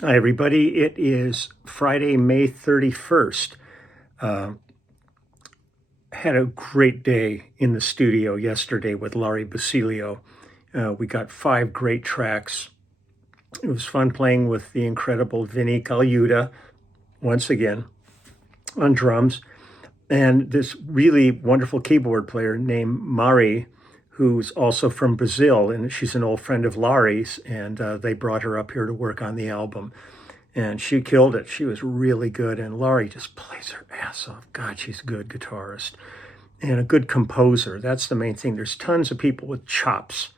Hi, everybody. It is Friday, May 31st. Had a great day in the studio yesterday with Laurie Basilio. We got 5 great tracks. It was fun playing with the incredible Vinny Colaiuta once again on drums, and this really wonderful keyboard player named Mari, who's also from Brazil, and she's an old friend of Laurie's, and they brought her up here to work on the album. And she killed it. She was really good, and Laurie just plays her ass off. God, she's a good guitarist and a good composer. That's the main thing. There's tons of people with chops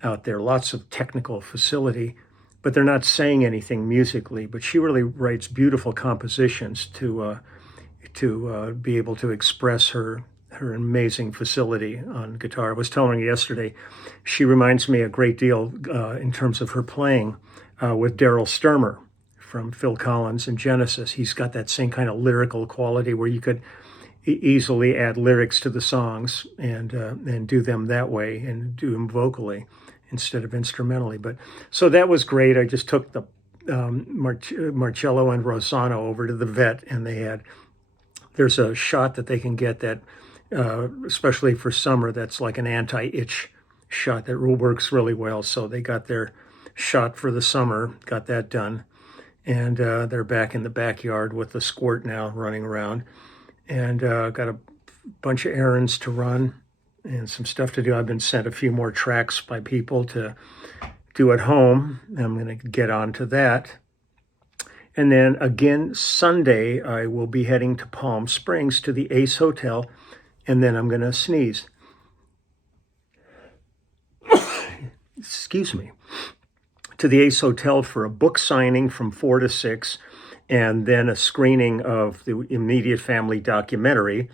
out there, lots of technical facility, but they're not saying anything musically. But she really writes beautiful compositions to be able to express her amazing facility on guitar. I was telling her yesterday, she reminds me a great deal in terms of her playing with Daryl Sturmer from Phil Collins and Genesis. He's got that same kind of lyrical quality where you could easily add lyrics to the songs and do them that way and do them vocally instead of instrumentally. But so that was great. I just took the Marcello and Rossano over to the vet, and there's a shot that they can get that, especially for summer, that's like an anti-itch shot that works really well. So they got their shot for the summer, got that done. And they're back in the backyard with the squirt now running around. And got a bunch of errands to run and some stuff to do. I've been sent a few more tracks by people to do at home. I'm going to get on to that. And then again, Sunday, I will be heading to Palm Springs to the Ace Hotel. And then I'm going to sneeze. Excuse me. To the Ace Hotel for a book signing from 4 to 6, and then a screening of the Immediate Family documentary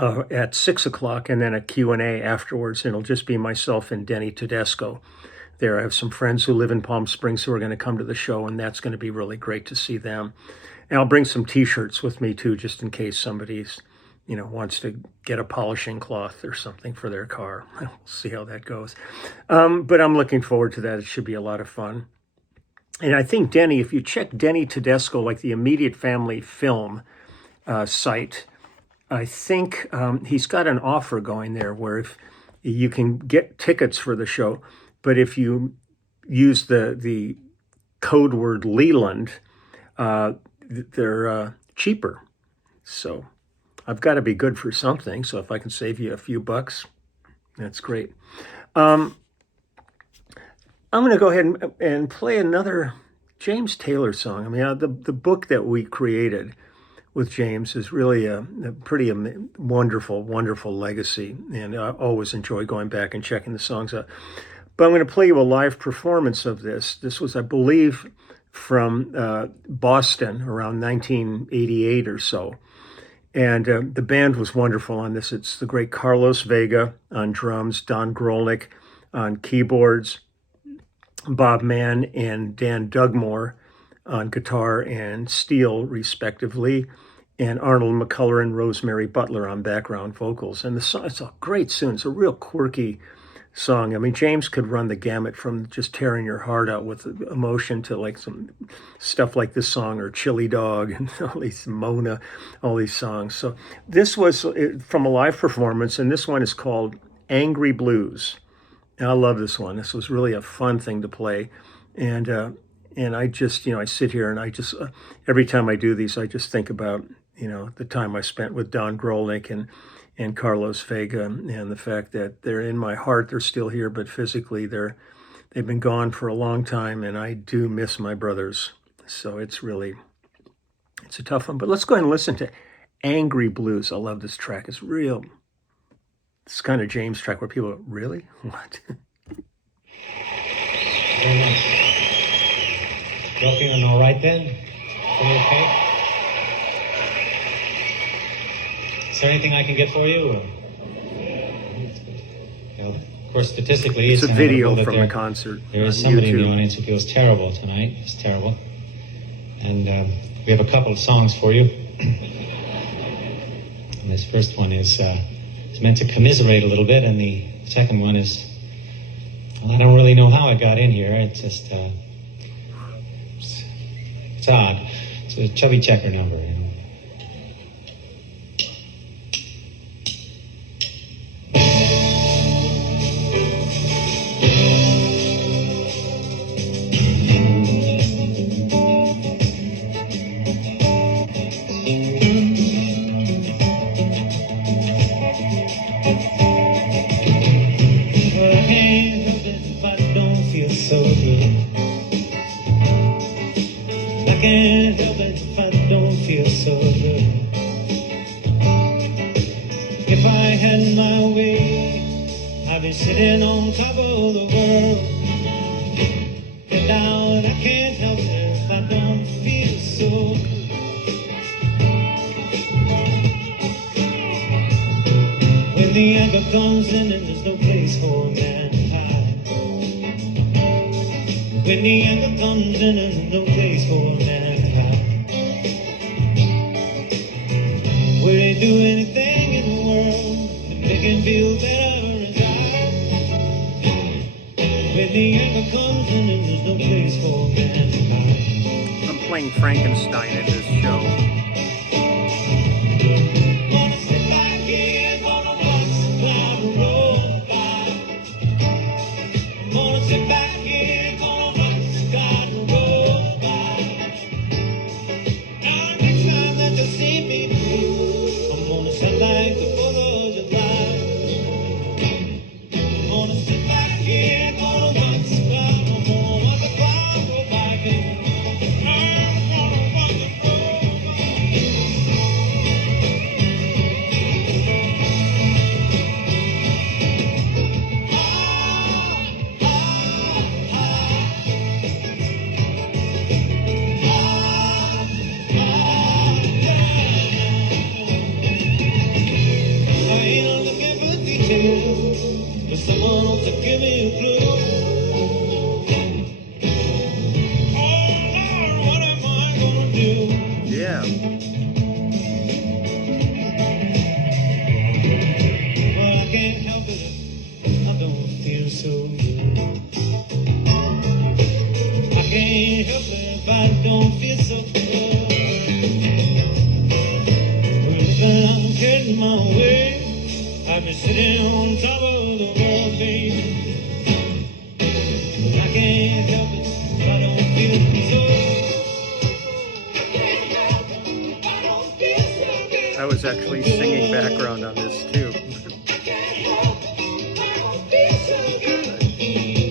at 6 o'clock, and then a Q&A afterwards. It'll just be myself and Denny Tedesco there. I have some friends who live in Palm Springs who are going to come to the show, and that's going to be really great to see them. And I'll bring some T-shirts with me, too, just in case somebody's wants to get a polishing cloth or something for their car. We'll see how that goes. But I'm looking forward to that. It should be a lot of fun. And I think Denny, if you check Denny Tedesco, like the Immediate Family film site, I think he's got an offer going there where if you can get tickets for the show, but if you use the code word Leland, they're cheaper. So I've got to be good for something, so if I can save you a few bucks, that's great. I'm going to go ahead and play another James Taylor song. I mean, the book that we created with James is really a pretty wonderful, wonderful legacy, and I always enjoy going back and checking the songs out. But I'm going to play you a live performance of this. This was, I believe, from Boston around 1988 or so. And the band was wonderful on this. It's the great Carlos Vega on drums, Don Grolnick on keyboards, Bob Mann and Dan Dugmore on guitar and steel, respectively, and Arnold McCuller and Rosemary Butler on background vocals. And the song, it's a great tune. It's a real quirky song. I mean, James could run the gamut from just tearing your heart out with emotion to like some stuff like this song or Chili Dog and all these Mona, all these songs. So this was from a live performance, and this one is called Angry Blues. And I love this one. This was really a fun thing to play. And I just, I sit here and I just, every time I do these, I just think about, the time I spent with Don Grolnick and Carlos Vega, and the fact that they're in my heart. They're still here, but physically they've been gone for a long time, and I do miss my brothers. So it's a tough one. But let's go ahead and listen to Angry Blues. I love this track. It's real. It's kind of James track where people go, really? What? Very nice. You all feeling all right then? Feeling okay? Is there anything I can get for you? Well, of course, statistically, it's a video from the concert. There is somebody in the audience who feels terrible tonight. It's terrible. And we have a couple of songs for you. And this first one is meant to commiserate a little bit, and the second one is, well, I don't really know how it got in here. It's just It's odd. It's a Chubby Checker number, you know. Can't help it if I don't feel so good. If I had my way, I'd be sitting on top of the world. Get down, I can't help it if I don't feel so good. When the anger comes in and there's no place for a man to hide. When the anger comes in and there's no place for a man to hide. Would they do anything in the world to make him feel better inside? When the anger comes in and there's no place for a man to hide. I'm playing Frankenstein in this show. Gonna sit back here, gonna watch the cloud roll by. Gonna sit back here, gonna watch the cloud roll by. Now next time that you see me blue, I'm gonna sit like the 4th of July. Gonna sit back here, gonna watch the cloud, I'm gonna watch the cloud roll by. I'm gonna watch it roll by. I ain't looking for details, but someone else to give me a clue. Oh Lord, what am I gonna do? Yeah. Well, I can't help it if I don't feel so good. I can't help it if I don't feel so good. Well, I'm getting my way. I've been sitting on top of the world, baby. I can't help it if I don't feel so good. I can't help it if I don't feel so good. I was actually singing background on this too. I can't help it if I don't feel so good.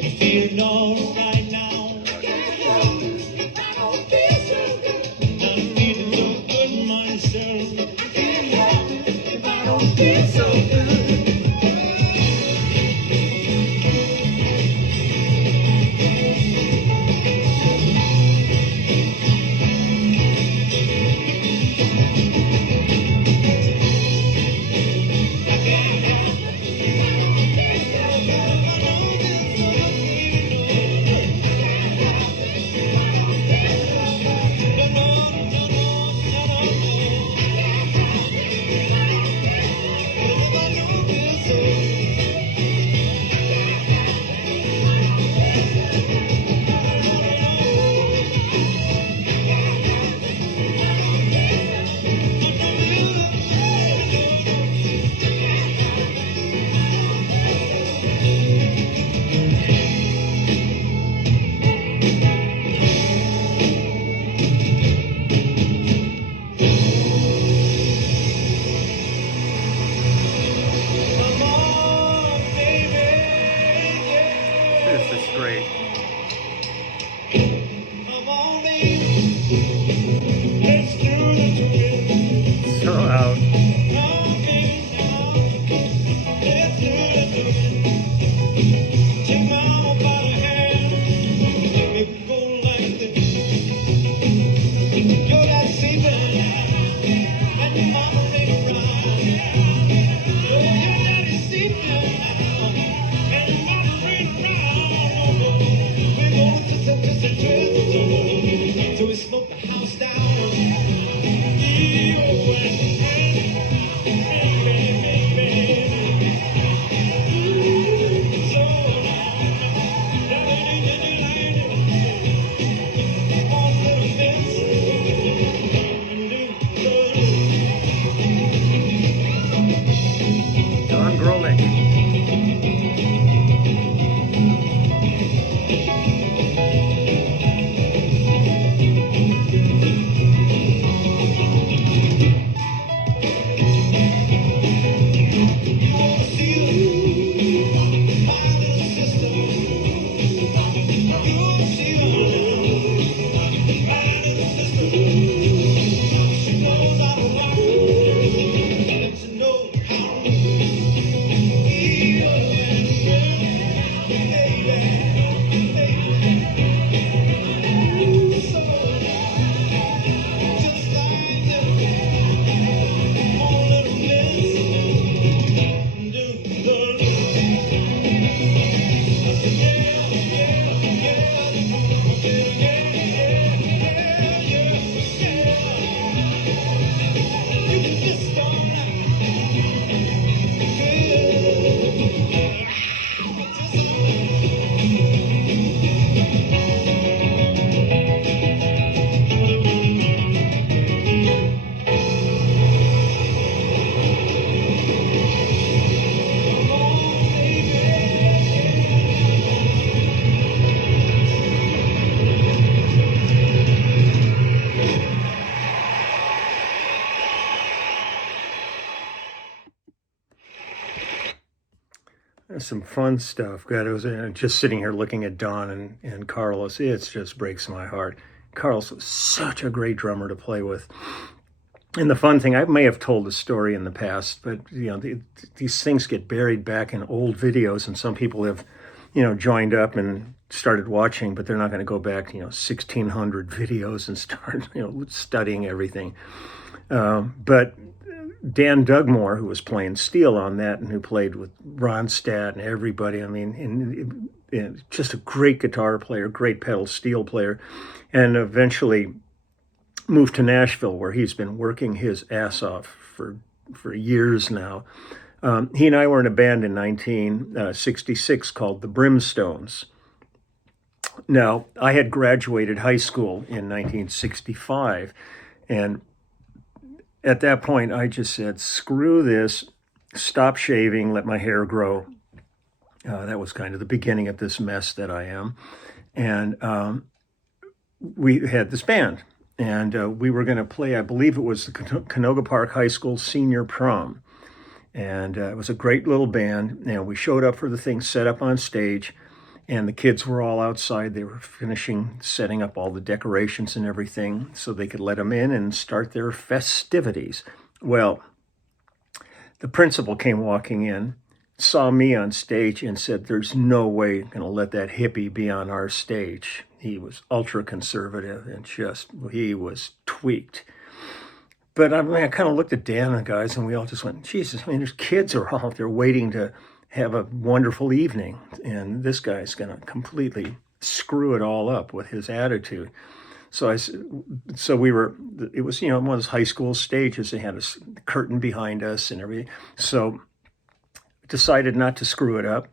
I'm feeling all right now. I can't help it if I don't feel so good. I'm feeling so good myself. I can't help it if I don't feel so good. I some fun stuff. God, it was just sitting here looking at Don and Carlos. It just breaks my heart. Carlos was such a great drummer to play with. And the fun thing, I may have told the story in the past, but these things get buried back in old videos, and some people have, joined up and started watching, but they're not going to go back, 1,600 videos and start, studying everything. But Dan Dugmore, who was playing steel on that and who played with Ronstadt and everybody, I mean, and just a great guitar player, great pedal steel player, and eventually moved to Nashville, where he's been working his ass off for years now. He and I were in a band in 1966 called the Brimstones. Now, I had graduated high school in 1965, and at that point, I just said, screw this, stop shaving, let my hair grow. That was kind of the beginning of this mess that I am. And we had this band, and we were going to play, I believe it was the Canoga Park High School senior prom. And it was a great little band. We showed up for the thing, set up on stage, and the kids were all outside. They were setting up all the decorations and everything so they could let them in and start their festivities. Well, the principal came walking in, saw me on stage, and said, "There's no way you're going to let that hippie be on our stage." He was ultra conservative and he was tweaked. But I kind of looked at Dan and the guys, and we all just went, Jesus, I mean, there's kids are all out there waiting to have a wonderful evening, and this guy's going to completely screw it all up with his attitude. It was, one of those high school stages. They had a curtain behind us and everything. So decided not to screw it up.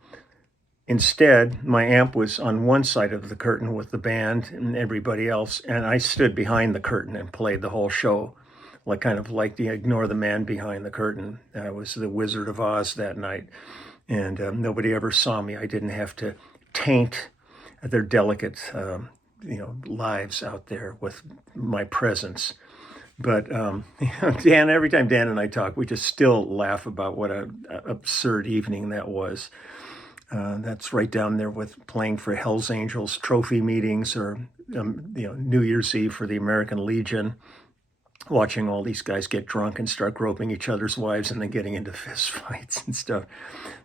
Instead, my amp was on one side of the curtain with the band and everybody else, and I stood behind the curtain and played the whole show, like the Ignore the Man Behind the Curtain. I was the Wizard of Oz that night. And nobody ever saw me. I didn't have to taint their delicate, lives out there with my presence. But Dan, every time Dan and I talk, we just still laugh about what an absurd evening that was. That's right down there with playing for Hell's Angels trophy meetings, or New Year's Eve for the American Legion. Watching all these guys get drunk and start groping each other's wives and then getting into fist fights and stuff.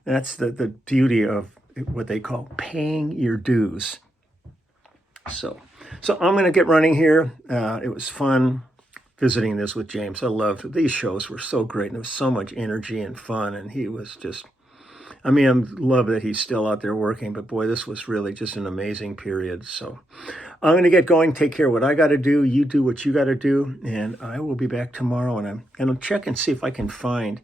That's the beauty of what they call paying your dues. So I'm going to get running here. It was fun visiting this with James. I loved these shows, were so great. And there was so much energy and fun. And he was just, I love that he's still out there working. But boy, this was really just an amazing period. So I'm going to get going, take care of what I got to do. You do what you got to do. And I will be back tomorrow. And I'm going to check and see if I can find,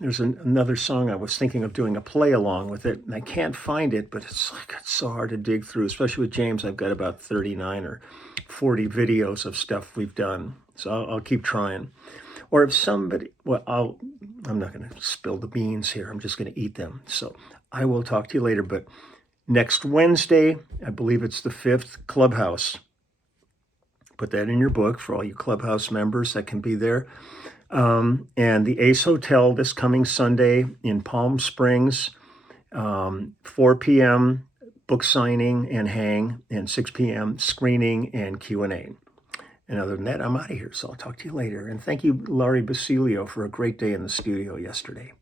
there's another song I was thinking of doing a play along with it. And I can't find it, but it's so hard to dig through, especially with James. I've got about 39 or 40 videos of stuff we've done. So I'll keep trying. Or if somebody, I'm not going to spill the beans here. I'm just going to eat them. So I will talk to you later. But next Wednesday, I believe it's the 5th, Clubhouse. Put that in your book for all you Clubhouse members that can be there. And the Ace Hotel this coming Sunday in Palm Springs, 4 p.m., book signing and hang, and 6 p.m., screening and Q&A. And other than that, I'm out of here, so I'll talk to you later. And thank you, Laurie Basilio, for a great day in the studio yesterday.